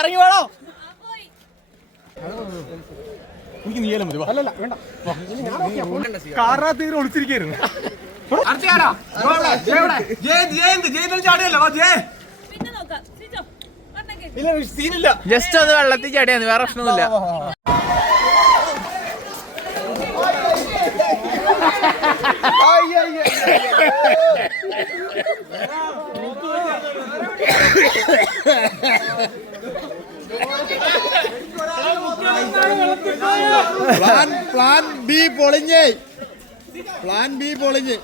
ഇറങ്ങി വേണോ? എനിക്ക് നീയാലും മതി. അല്ലല്ല വേണ്ട, കാറിനകത്ത് ഇങ്ങനെ ഒളിച്ചിരിക്കുന്നു. സീനില്ല, ജസ്റ്റ് ഒന്ന് വെള്ളത്തിൽ ചാടിയാന്ന്, വേറെ പ്രശ്നമൊന്നുമില്ല. പ്ലാൻ ബി പൊളിഞ്ഞ്, പ്ലാൻ ബി പൊളിഞ്ഞ്.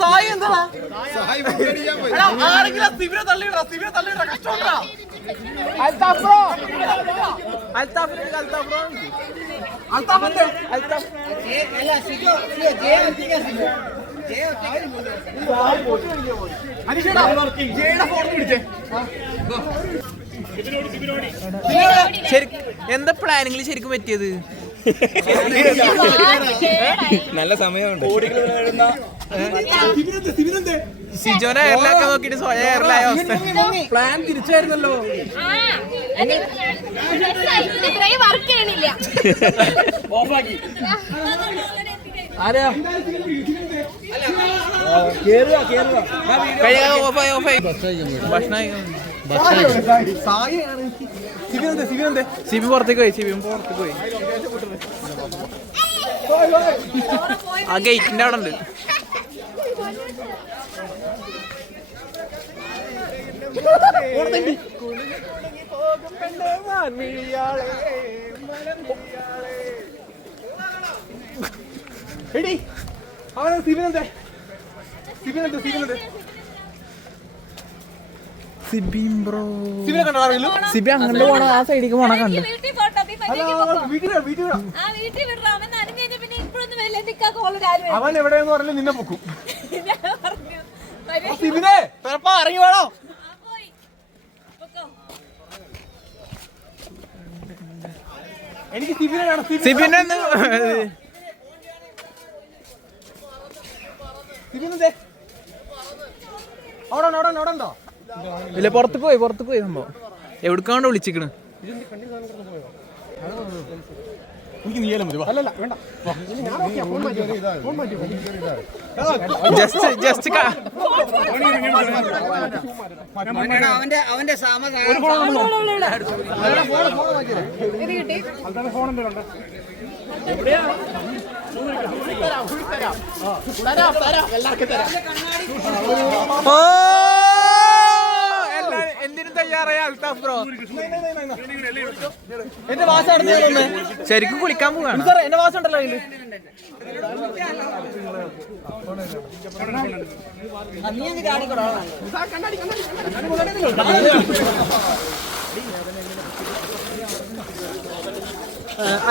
സായി എന്താ കഷ്ടം. എന്താ പ്ലാനിങ്ങിൽ ശരിക്കും പറ്റിയത്? നല്ല സമയമുണ്ട്. സിജോനെ എയറിലൊക്കെ നോക്കിട്ട് സ്വയം എയറിലായ അവസ്ഥ. പ്ലാൻ തിരിച്ചായിരുന്നല്ലോ. ആരാ സിബി പുറത്തേക്ക് പോയി, ആ ഗേറ്റിന്റെ അവിടെ ഉണ്ട്. സിബി അങ്ങോട്ട് പോണ, ആ സൈഡിലേക്ക് പോണ കണ്ടു. അവൻ എവിടെയെന്ന് പറഞ്ഞാൽ നിന്നെ പൊക്കും. ഇറങ്ങി വേണോ? എനിക്ക് സിബിനെ വേണം. സിബിനെ അവിടെ ഉണ്ടോ? ഇല്ല, പുറത്ത് പോയി സംഭവം. എവിടക്കാണ്ട് വിളിച്ചിക്കണ്. എനിക്ക് നീയാലും മതി. അല്ലല്ല വേണ്ട, ജസ്റ്റ് അവന്റെ എന്തിനും തയ്യാറായ അൽത്താഫ് ബ്രോ. എന്റെ വാശ ശരിക്കും കുളിക്കാൻ പോവാണ്. എന്റെ വാശ ഉണ്ടല്ലോ അതില്.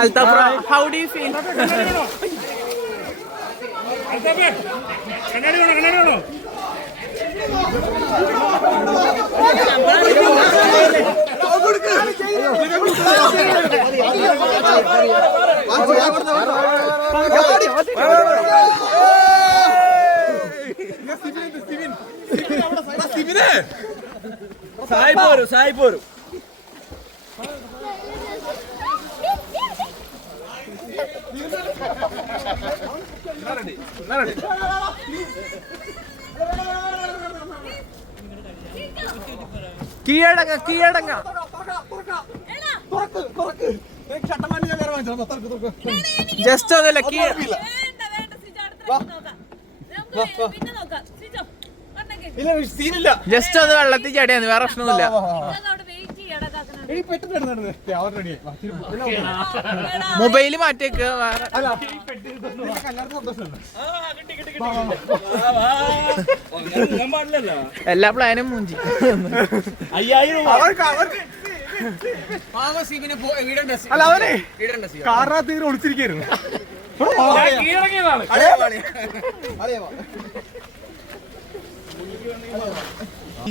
Altaf bro, how do you feel? സായിപ്പോരും കീഴടങ്ങ ജസ്റ്റ് അതല്ല ഇല്ല സീനില്ല. ജസ്റ്റ് ഒന്ന് വെള്ളത്തിൽ ചടിയാന്ന്, വേറെ പ്രശ്നമൊന്നുമില്ല. മൊബൈല് മാറ്റിയേക്ക് വേറെ. എല്ലാ പ്ലാനും മൂഞ്ചി. 5000 അല്ല അവനെ കാറിനകത്ത് ഇങ്ങനെ ഒളിച്ചിരിക്കായിരുന്നു.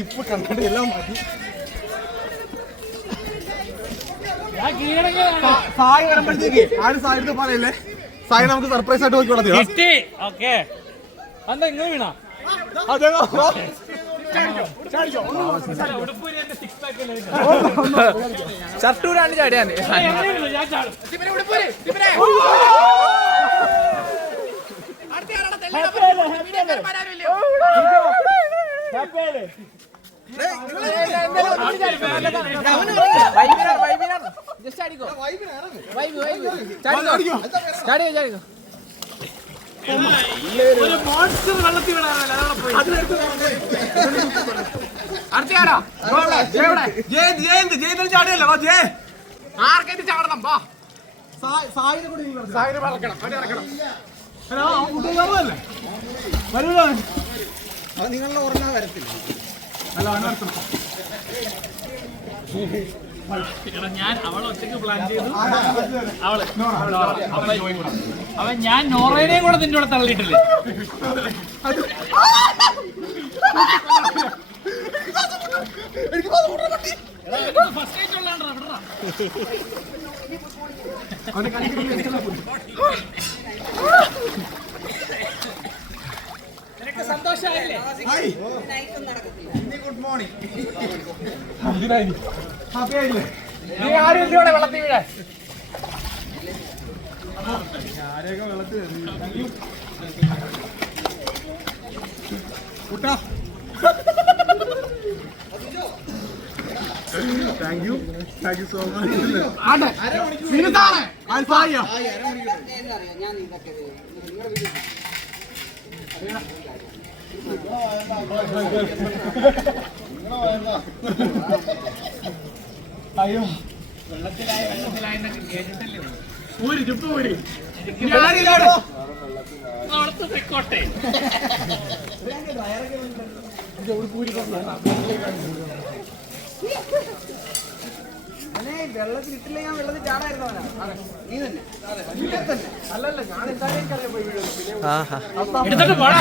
ഇപ്പൊ കണ്ടിട്ട് എല്ലാം മാറ്റി. സായി വരുമ്പോഴത്തേക്ക് ആരും സായി എടുത്ത് പറയല്ലേ. സായി നമുക്ക് സർപ്രൈസ് ആയിട്ട് നോക്കിക്കോളാം. ഷർട്ടൂരാണ്ട് ചാടിയാന്ന്. നിങ്ങളുടെ ഉറങ്ങാൻ വരത്തില്ല. ഞാൻ അവളെ ഒറ്റയ്ക്ക് പ്ലാൻ ചെയ്തു. അവൻ ഞാൻ നോറേനെയും കൂടെ നിന്റെ കൂടെ തള്ളിയിട്ടില്ലേ? ഫസ്റ്റ് ആയിട്ട് ഉള്ളാണ്ടാ. നിനക്ക് സന്തോഷമായില്ലേ? Good morning. നീ ആരും ഇല്ലയോടെ വെള്ളത്തിൽ വീഴാൻ? ആരെയൊക്കെ വെള്ളത്തിൽ താങ്ക് യു സോ മച്ച്. അയ്യോ ഊരി ചുപ്പ് ഊരി അവിടുത്തെ തെക്കോട്ടെ. വെള്ളത്തിലിട്ടില്ല, ഞാൻ വെള്ളത്തിൽ ചാടായിരുന്നവനാ. നീ തന്നെ അല്ലല്ല, ഞാൻ എന്തായാലും പോയി എടുത്തിട്ട് പോടാ.